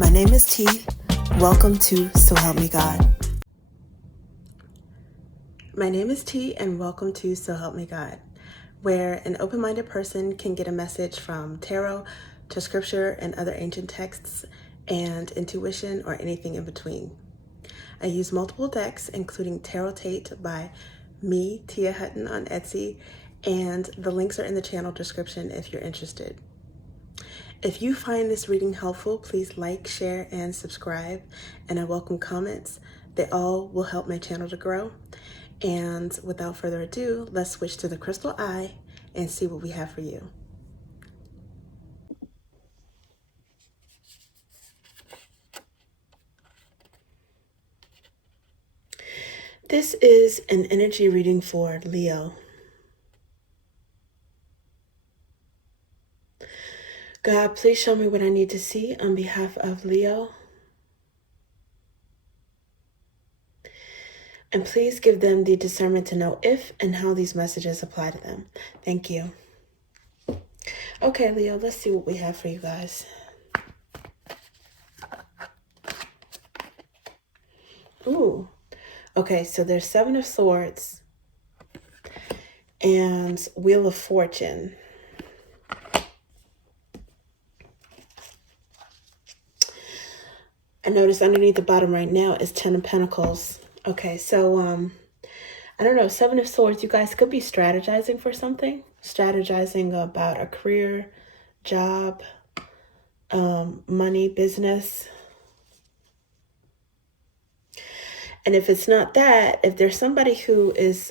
My name is T. Welcome to So Help Me God. My name is T, and welcome to So Help Me God, where an open-minded person can get a message from tarot to scripture and other ancient texts and intuition or anything in between. I use multiple decks, including Tarot Tate by me, Tia Hutton, on Etsy, and the links are in the channel description if you're interested. If you find this reading helpful, please like, share, and subscribe, and I welcome comments. They all will help my channel to grow. And without further ado, let's switch to the crystal eye and see what we have for you. This is an energy reading for Leo. God, please show me what I need to see on behalf of Leo. And please give them the discernment to know if and how these messages apply to them. Thank you. Okay, Leo, let's see what we have for you guys. Ooh. Okay, so there's Seven of Swords and Wheel of Fortune. I notice underneath the bottom right now is Ten of Pentacles. Okay, so I don't know, Seven of Swords, you guys could be strategizing for something. Strategizing about a career, job, money, business. And if it's not that, if there's somebody who is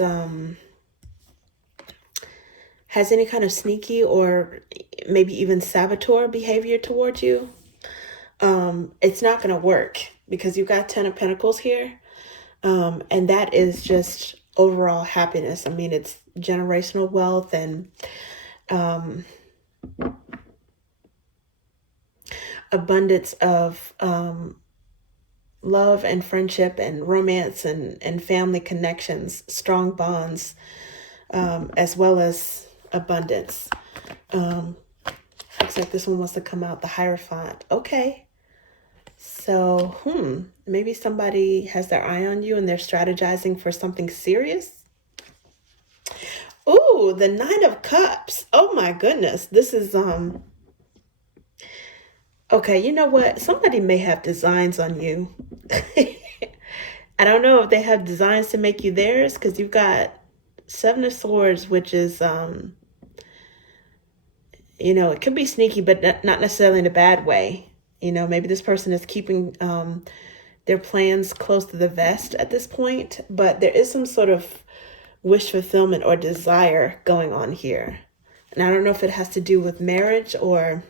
has any kind of sneaky or maybe even saboteur behavior towards you, it's not going to work because you've got Ten of Pentacles here. And that is just overall happiness. I mean, it's generational wealth and abundance of love and friendship and romance and family connections, strong bonds, as well as abundance. Looks like this one wants to come out the Hierophant. Okay. So, maybe somebody has their eye on you and they're strategizing for something serious. Ooh, the Nine of Cups. Oh my goodness. This is, okay, you know what? Somebody may have designs on you. I don't know if they have designs to make you theirs because you've got Seven of Swords, which is, you know, it could be sneaky, but not necessarily in a bad way. You know, maybe this person is keeping their plans close to the vest at this point, but there is some sort of wish fulfillment or desire going on here. And I don't know if it has to do with marriage or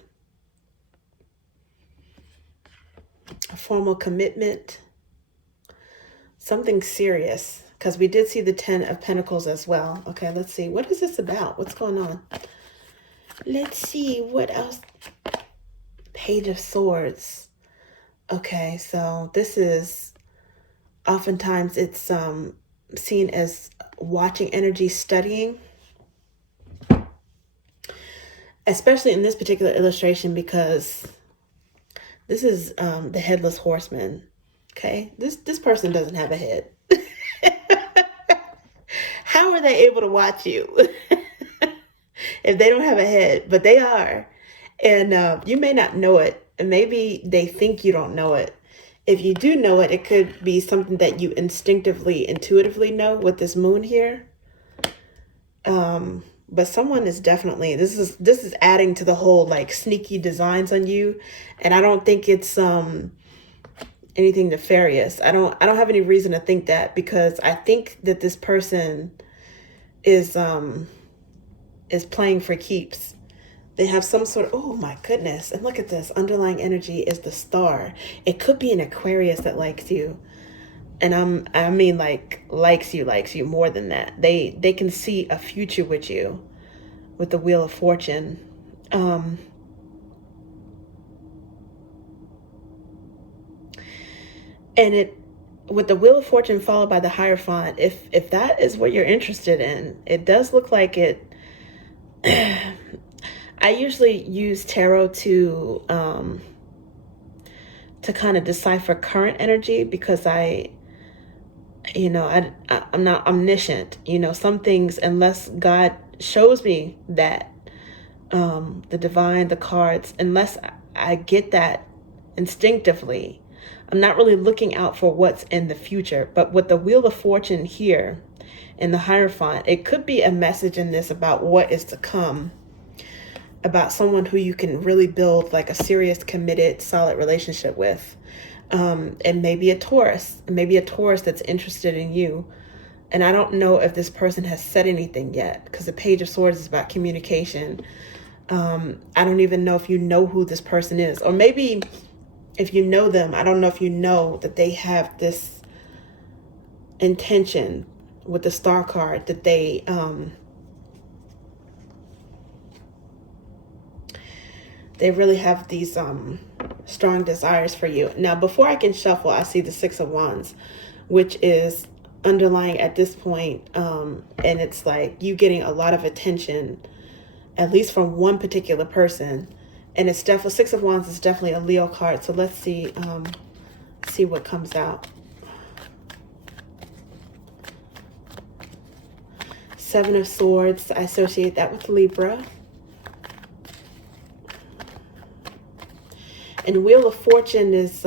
a formal commitment, something serious, because we did see the Ten of Pentacles as well. Okay, let's see. What is this about? What's going on? Let's see what else. Page of Swords. Okay, so this is oftentimes it's seen as watching energy, studying, especially in this particular illustration because this is the Headless Horseman. Okay, this person doesn't have a head. How are they able to watch you if they don't have a head? But they are. And you may not know it. And maybe they think you don't know it. If you do know it, it could be something that you instinctively, intuitively know with this moon here. But someone is definitely, this is adding to the whole like sneaky designs on you. And I don't think it's anything nefarious. I don't have any reason to think that because I think that this person is playing for keeps. They have some sort of, oh my goodness. And look at this, underlying energy is the Star. It could be an Aquarius that likes you. And I mean like likes you more than that. They can see a future with you with the Wheel of Fortune. And it with the Wheel of Fortune followed by the Hierophant, if that is what you're interested in, it does look like it. I usually use tarot to to kind of decipher current energy, because I'm not omniscient. Some things, unless God shows me that, the divine, the cards, unless I get that instinctively, I'm not really looking out for what's in the future. But with the Wheel of Fortune here in the Hierophant, it could be a message in this about what is to come, about someone who you can really build like a serious, committed, solid relationship with. And maybe a Taurus, that's interested in you. And I don't know if this person has said anything yet, because the Page of Swords is about communication. I don't even know if you know who this person is, or maybe if you know them, I don't know if you know that they have this intention with the Star card, that they really have these strong desires for you. Now, before I can shuffle, I see the Six of Wands, which is underlying at this point, and it's like you getting a lot of attention, at least from one particular person. And it's definitely, Six of Wands is definitely a Leo card. So let's see what comes out. Seven of Swords, I associate that with Libra. And Wheel of Fortune is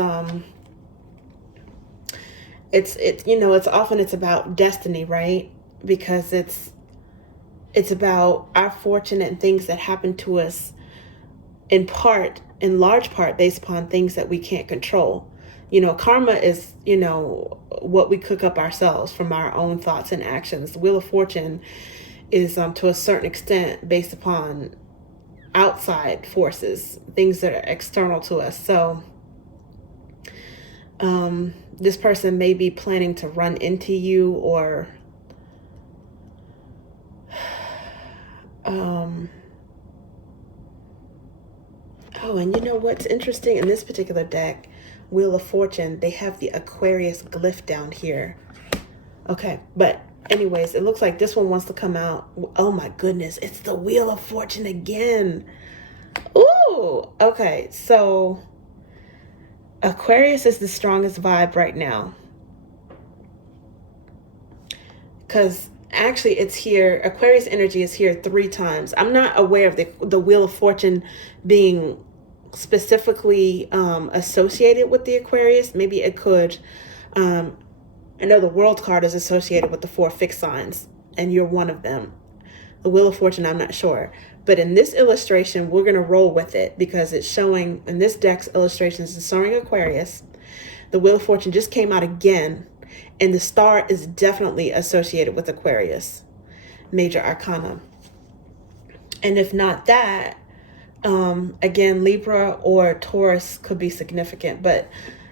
it's about destiny, right? Because it's about our fortune and things that happen to us, in large part based upon things that we can't control. Karma is, what we cook up ourselves from our own thoughts and actions. The Wheel of Fortune is to a certain extent based upon outside forces, things that are external to us. So this person may be planning to run into you, or oh, and you know what's interesting in this particular deck, Wheel of Fortune, they have the Aquarius glyph down here. Okay, but anyways, it looks like this one wants to come out. Oh my goodness, it's the Wheel of Fortune again. Ooh, okay, so Aquarius is the strongest vibe right now, because actually it's here. Aquarius energy is here 3 times. I'm not aware of the Wheel of Fortune being specifically associated with the Aquarius. Maybe it could. I know the World card is associated with the 4 fixed signs, and you're one of them. The Wheel of Fortune, I'm not sure. But in this illustration, we're going to roll with it, because it's showing, in this deck's illustrations, it's showing Aquarius. The Wheel of Fortune just came out again, and the star is definitely associated with Aquarius, major arcana. And if not that, again, Libra or Taurus could be significant, but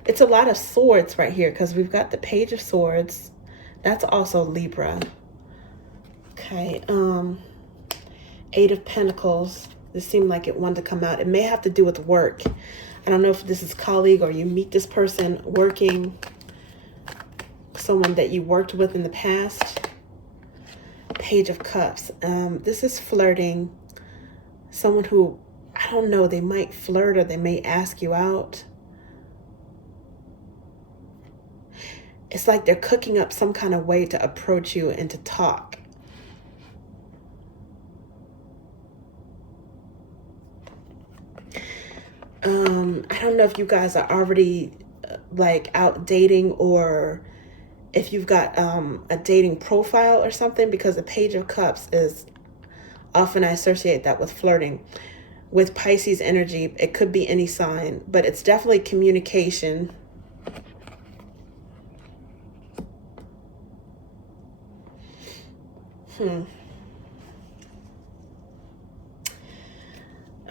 it's a lot of swords right here, because we've got the Page of Swords. That's also Libra. Okay. 8 of Pentacles. This seemed like it wanted to come out. It may have to do with work. I don't know if this is colleague, or you meet this person working, someone that you worked with in the past. Page of Cups. This is flirting. Someone who, I don't know, they might flirt, or they may ask you out. It's like they're cooking up some kind of way to approach you and to talk. I don't know if you guys are already like out dating, or if you've got a dating profile or something, because the Page of Cups is often, I associate that with flirting. With Pisces energy, it could be any sign, but it's definitely communication.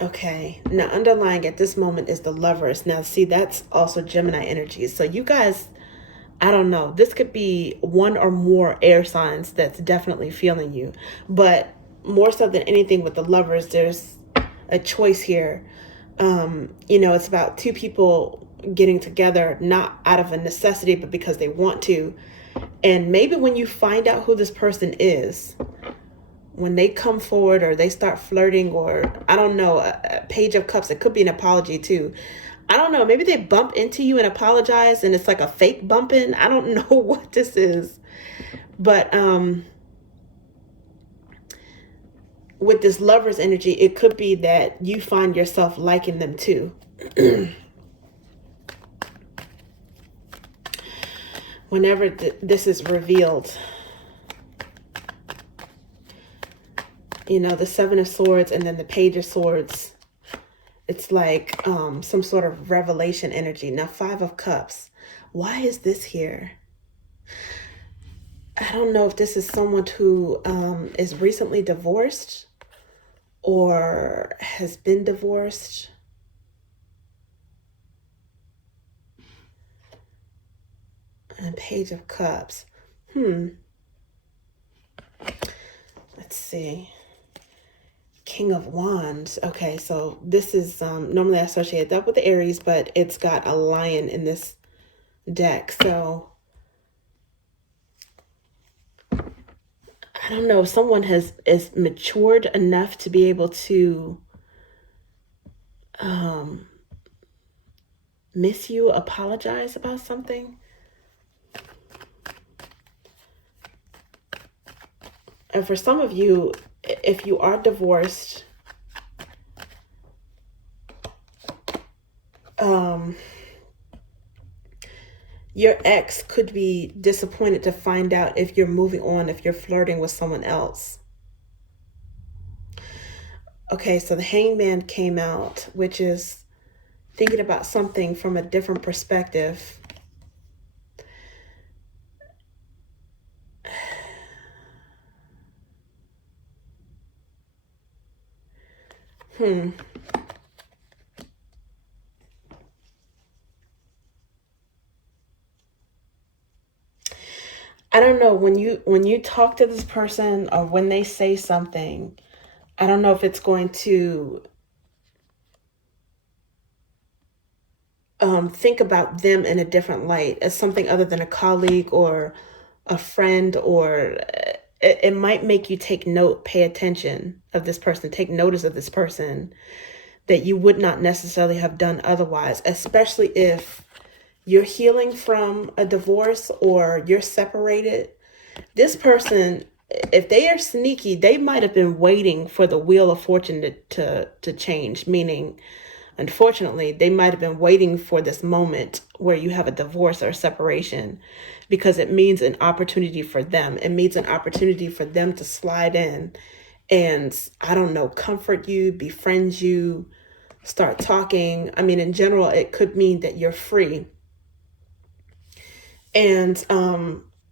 Okay, now underlying at this moment is the Lovers. Now see, that's also Gemini energy. So you guys, I don't know, this could be one or more air signs that's definitely feeling you. But more so than anything with the Lovers, there's a choice here. It's about 2 people getting together, not out of a necessity, but because they want to. And maybe when you find out who this person is, when they come forward, or they start flirting, or I don't know, a Page of Cups, it could be an apology too. I don't know, maybe they bump into you and apologize and it's like a fake bumping. I don't know what this is. But with this lover's energy, it could be that you find yourself liking them too. Whenever this is revealed, you know, the Seven of Swords and then the Page of Swords, it's like some sort of revelation energy. Now, Five of Cups. Why is this here? I don't know if this is someone who is recently divorced or has been divorced. And Page of Cups. Let's see. King of Wands. Okay, so this is normally I associate that with the Aries, but it's got a lion in this deck. So I don't know if someone is matured enough to be able to miss you, apologize about something. And for some of you, if you are divorced, your ex could be disappointed to find out if you're moving on, if you're flirting with someone else. Okay, so the Hangman came out, which is thinking about something from a different perspective. I don't know, when you talk to this person or when they say something, I don't know if it's going to think about them in a different light as something other than a colleague or a friend, or it might make you pay attention of this person, take notice of this person that you would not necessarily have done otherwise, especially if you're healing from a divorce or you're separated. This person, if they are sneaky, they might have been waiting for the wheel of fortune to change, meaning, unfortunately, they might have been waiting for this moment where you have a divorce or separation, because it means an opportunity for them. It means an opportunity for them to slide in and, I don't know, comfort you, befriend you, start talking. I mean, in general, it could mean that you're free. And,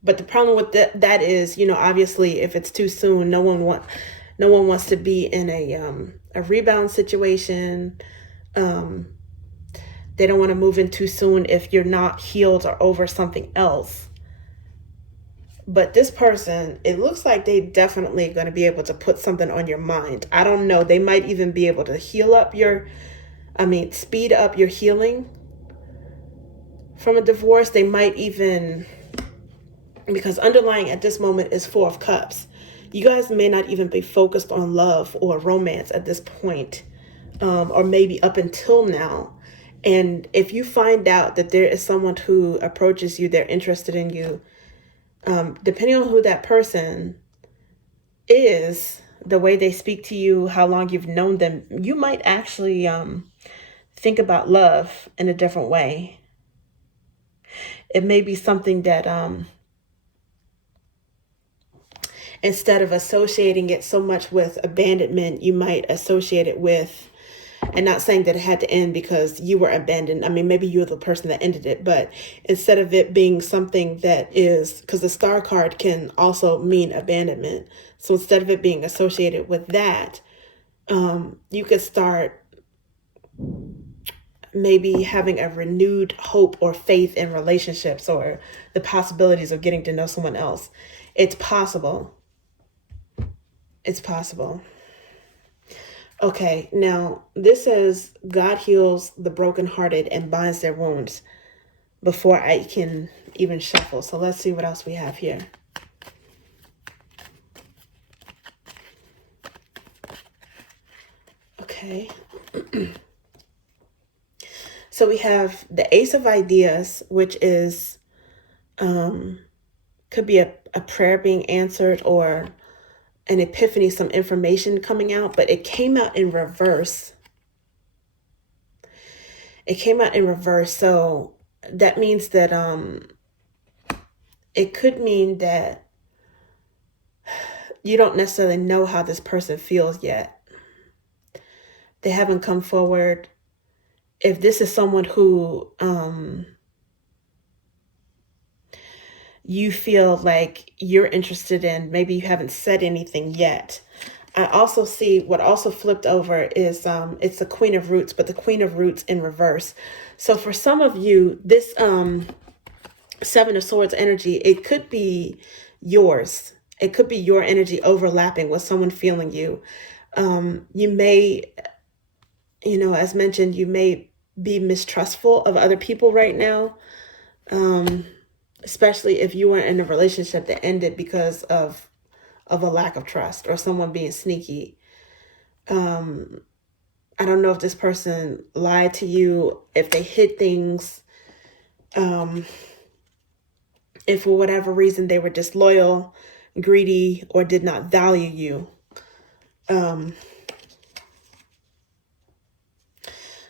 but the problem with that is, you know, obviously if it's too soon, no one wants to be in a rebound situation. They don't want to move in too soon if you're not healed or over something else. But this person, it looks like they definitely going to be able to put something on your mind. I don't know. They might even be able to speed up your healing from a divorce. They might even, because underlying at this moment is Four of Cups. You guys may not even be focused on love or romance at this point, or maybe up until now. And if you find out that there is someone who approaches you, they're interested in you, depending on who that person is, the way they speak to you, how long you've known them, you might actually think about love in a different way. It may be something that instead of associating it so much with abandonment, you might associate it with, and not saying that it had to end because you were abandoned. I mean, maybe you were the person that ended it, but instead of it being something that is, because the Star card can also mean abandonment. So instead of it being associated with that, you could start maybe having a renewed hope or faith in relationships or the possibilities of getting to know someone else. It's possible. It's possible. Okay, now this says God heals the brokenhearted and binds their wounds before I can even shuffle. So let's see what else we have here. Okay. So we have the Ace of Ideas, which is could be a prayer being answered or an epiphany, some information coming out, but it came out in reverse. It came out in reverse. So that means that it could mean that you don't necessarily know how this person feels yet. They haven't come forward. If this is someone who you feel like you're interested in, maybe you haven't said anything yet. I also see what also flipped over is it's the Queen of Roots, but the Queen of Roots in reverse. So for some of you, this Seven of Swords energy, it could be yours. It could be your energy overlapping with someone feeling you. You may, as mentioned, you may be mistrustful of other people right now. Especially if you were in a relationship that ended because of a lack of trust or someone being sneaky. I don't know if this person lied to you, if they hid things, if for whatever reason they were disloyal, greedy, or did not value you.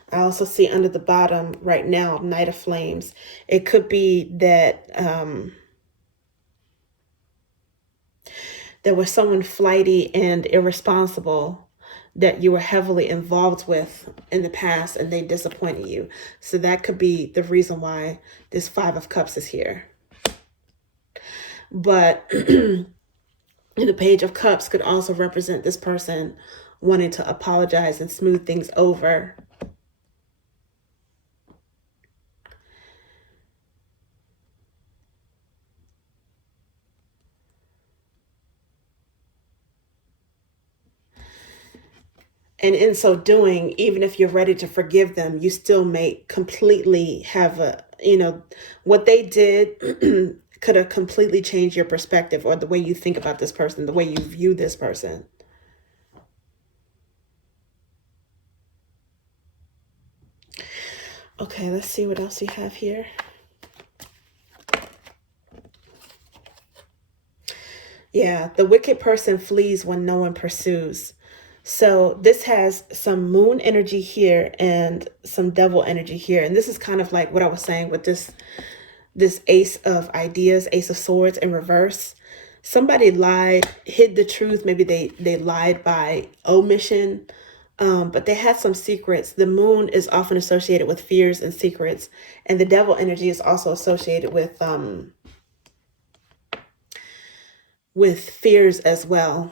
I also see under the bottom right now, Knight of Flames. It could be that there was someone flighty and irresponsible that you were heavily involved with in the past and they disappointed you. So that could be the reason why this Five of Cups is here. But the Page of Cups could also represent this person wanting to apologize and smooth things over. And in so doing, even if you're ready to forgive them, you still may completely have what they did could have completely changed your perspective or the way you think about this person, the way you view this person. Okay, let's see what else we have here. Yeah, the wicked person flees when no one pursues. So this has some moon energy here and some devil energy here. And this is kind of like what I was saying with this Ace of Ideas, Ace of Swords in reverse. Somebody lied, hid the truth. Maybe they lied by omission, but they had some secrets. The moon is often associated with fears and secrets. And the devil energy is also associated with fears as well.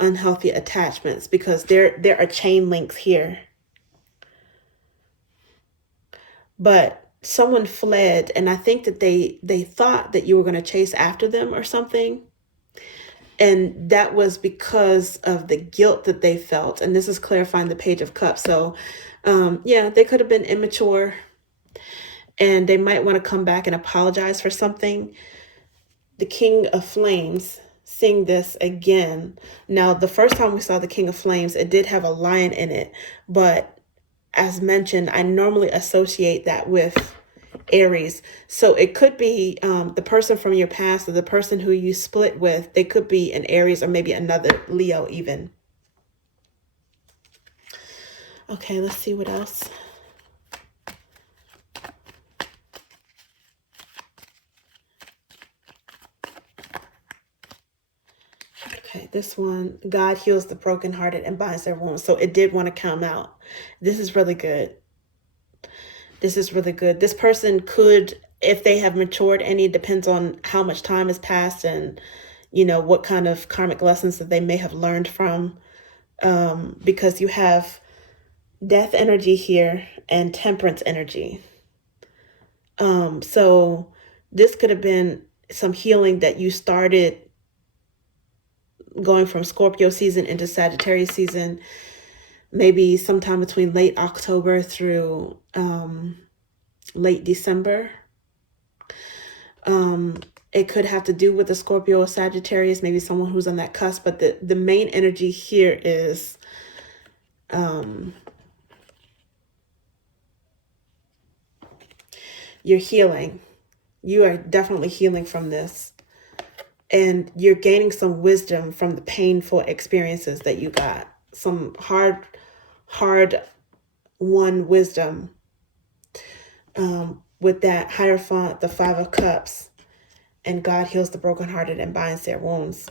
Unhealthy attachments, because there are chain links here. But someone fled, and I think that they thought that you were going to chase after them or something. And that was because of the guilt that they felt. And this is clarifying the Page of Cups. So yeah, they could have been immature and they might want to come back and apologize for something. The King of Flames, seeing this again. Now, the first time we saw the King of Flames, it did have a lion in it. But as mentioned, I normally associate that with Aries. So it could be the person from your past or the person who you split with. They could be an Aries or maybe another Leo even. Okay, let's see what else. Okay, this one, God heals the brokenhearted and binds their wounds. So it did want to come out. This is really good. This is really good. This person could, if they have matured any, it depends on how much time has passed and, what kind of karmic lessons that they may have learned from. Because you have death energy here and temperance energy. So this could have been some healing that you started going from Scorpio season into Sagittarius season, maybe sometime between late October through late December. It could have to do with the Scorpio or Sagittarius, maybe someone who's on that cusp, but the main energy here is you're healing. You are definitely healing from this. And you're gaining some wisdom from the painful experiences that you got. Some hard won wisdom with that Hierophant, the Five of Cups. And God heals the brokenhearted and binds their wounds.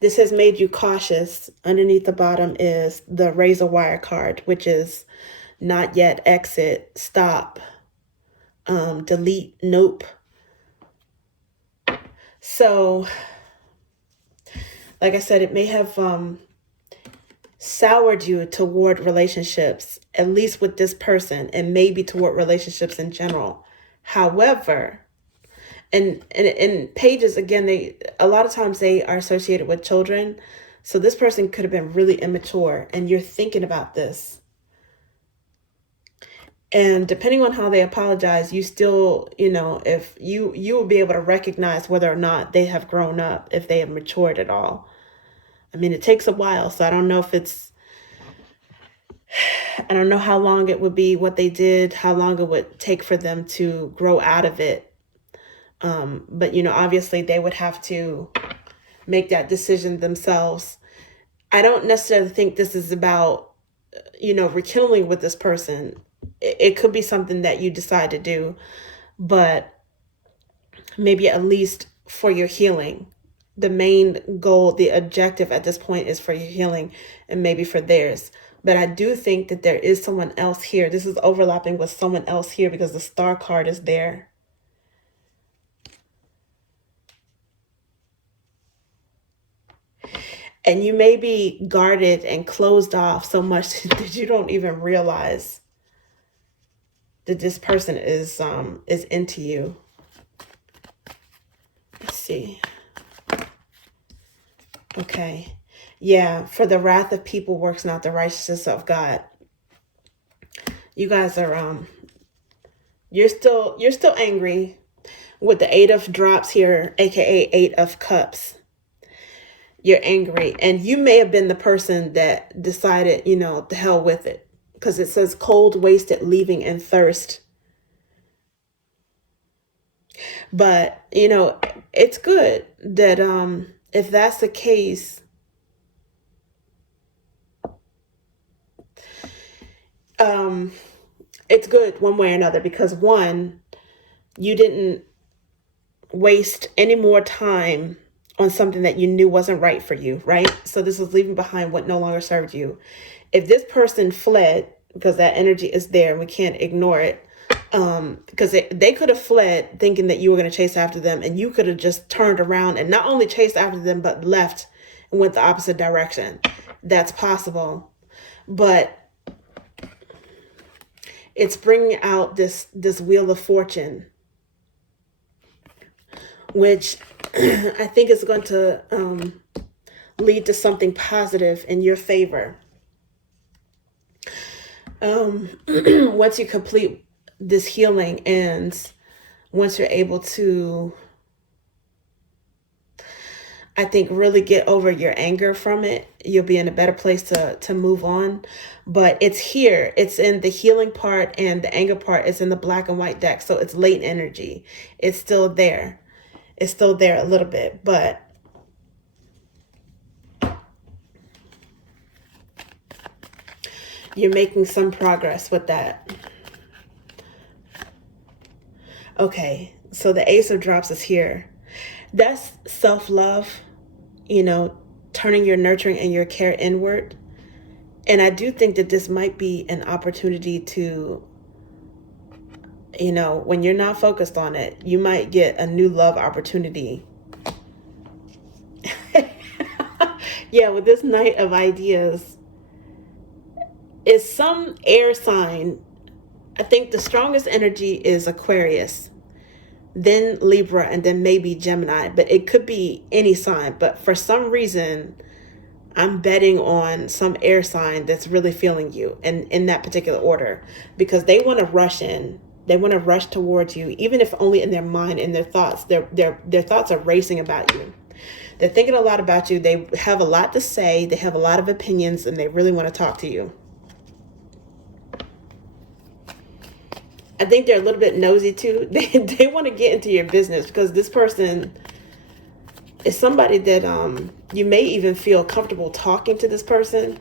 This has made you cautious. Underneath the bottom is the razor wire card, which is not yet, exit, stop, delete, nope. So, like I said, it may have soured you toward relationships, at least with this person, and maybe toward relationships in general. However, and pages, again, a lot of times they are associated with children. So this person could have been really immature, and you're thinking about this. And depending on how they apologize, you still, if you will be able to recognize whether or not they have grown up, if they have matured at all. I mean, it takes a while, so I don't know I don't know how long it would be, what they did, how long it would take for them to grow out of it. But, obviously they would have to make that decision themselves. I don't necessarily think this is about, rekindling with this person. It could be something that you decide to do, but maybe at least for your healing. The main goal, the objective at this point is for your healing and maybe for theirs. But I do think that there is someone else here. This is overlapping with someone else here because the Star card is there. And you may be guarded and closed off so much that you don't even realize that this person is into you. Let's see. Okay. Yeah, for the wrath of people works not the righteousness of God. You guys are you're still angry with the 8 of drops here, aka 8 of cups. You're angry, and you may have been the person that decided, the hell with it, because it says cold, wasted, leaving, and thirst. But, it's good that if that's the case, it's good one way or another, because one, you didn't waste any more time on something that you knew wasn't right for you, right? So this is leaving behind what no longer served you. If this person fled, because that energy is there, we can't ignore it, because they could have fled thinking that you were going to chase after them, and you could have just turned around and not only chased after them, but left and went the opposite direction. That's possible. But it's bringing out this Wheel of Fortune, which I think is going to lead to something positive in your favor. Once you complete this healing, and once you're able to, I think, really get over your anger from it, you'll be in a better place to move on. But it's here. It's in the healing part, and the anger part is in the black and white deck. So it's latent energy. It's still there. It's still there a little bit, but you're making some progress with that. Okay, so the Ace of Drops is here. That's self-love, turning your nurturing and your care inward. And I do think that this might be an opportunity to, when you're not focused on it, you might get a new love opportunity. Yeah, with this Knight of Ideas, is some air sign. I think the strongest energy is Aquarius, then Libra, and then maybe Gemini, but it could be any sign. But for some reason, I'm betting on some air sign that's really feeling you, and in that particular order, because they want to rush in. They want to rush towards you, even if only in their mind, in their thoughts. Their thoughts are racing about you. They're thinking a lot about you. They have a lot to say. They have a lot of opinions, and they really want to talk to you. I think they're a little bit nosy too. They want to get into your business because this person is somebody that you may even feel comfortable talking to this person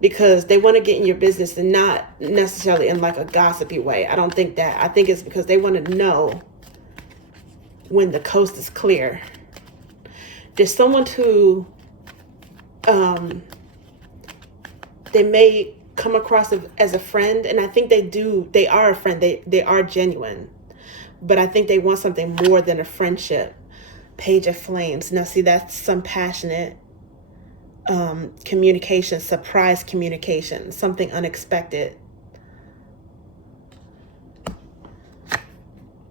because they want to get in your business, and not necessarily in like a gossipy way. I don't think that. I think it's because they want to know when the coast is clear. There's someone who they may come across as a friend, and I think they are a friend. They are genuine, but I think they want something more than a friendship. Page of Flames. Now see, that's some passionate communication, surprise communication, something unexpected.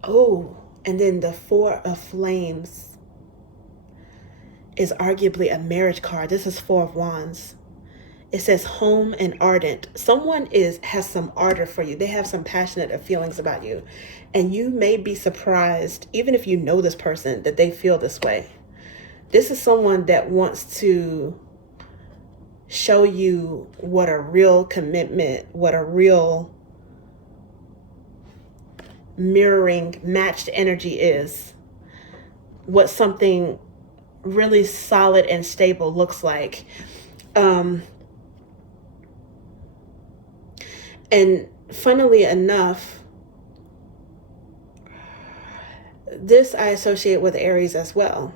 Oh, and then the Four of Flames is arguably a marriage card. This is Four of Wands. It says home and ardent. Someone has some ardor for you. They have some passionate feelings about you. And you may be surprised, even if you know this person, that they feel this way. This is someone that wants to show you what a real commitment, what a real mirroring, matched energy is. What something really solid and stable looks like. And funnily enough, this I associate with Aries as well.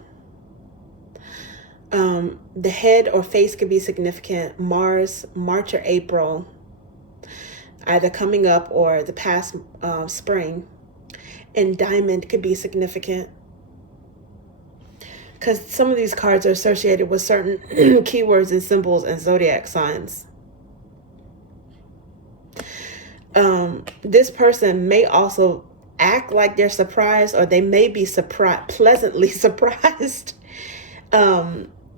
The head or face could be significant. Mars, March or April, either coming up or the past spring. And Diamond could be significant, because some of these cards are associated with certain keywords and symbols and zodiac signs. This person may also act like they're surprised, or they may be pleasantly surprised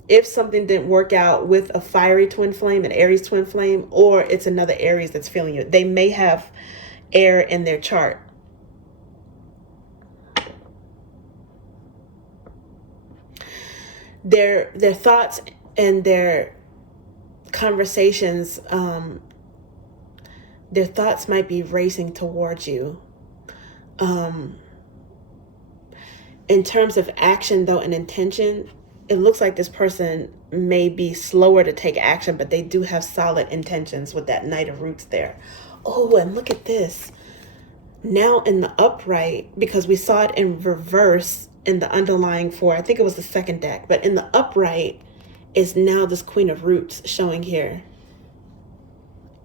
if something didn't work out with a fiery twin flame, an Aries twin flame, or it's another Aries that's feeling you. They may have air in their chart. Their thoughts and their conversations, their thoughts might be racing towards you. In terms of action, though, and intention, it looks like this person may be slower to take action, but they do have solid intentions with that Knight of Roots there. Oh, and look at this. Now in the upright, because we saw it in reverse in the underlying four, I think it was the second deck, but in the upright is now this Queen of Roots showing here.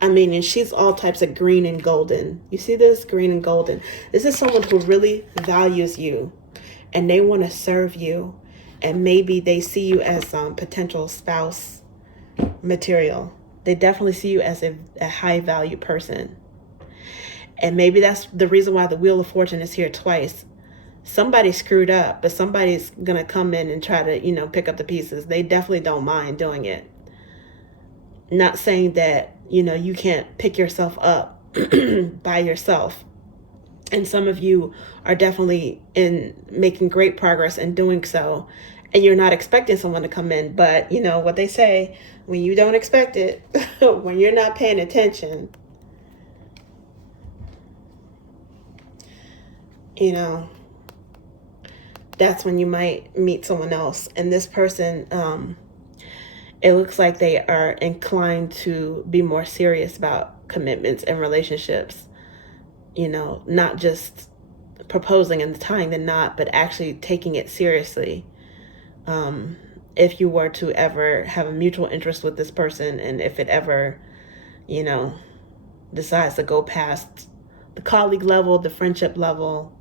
I mean, and she's all types of green and golden. You see this? Green and golden. This is someone who really values you, and they want to serve you. And maybe they see you as potential spouse material. They definitely see you as a high value person. And maybe that's the reason why the Wheel of Fortune is here twice. Somebody screwed up, but somebody's going to come in and try to, pick up the pieces. They definitely don't mind doing it. Not saying that, you can't pick yourself up by yourself. And some of you are definitely making great progress in doing so. And you're not expecting someone to come in. But what they say, when you don't expect it, when you're not paying attention, that's when you might meet someone else. And this person, it looks like they are inclined to be more serious about commitments and relationships. Not just proposing and tying the knot, but actually taking it seriously. If you were to ever have a mutual interest with this person, and if it ever, decides to go past the colleague level, the friendship level,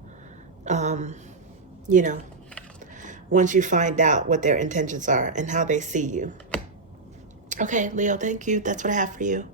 once you find out what their intentions are and how they see you. Okay, Leo, thank you. That's what I have for you.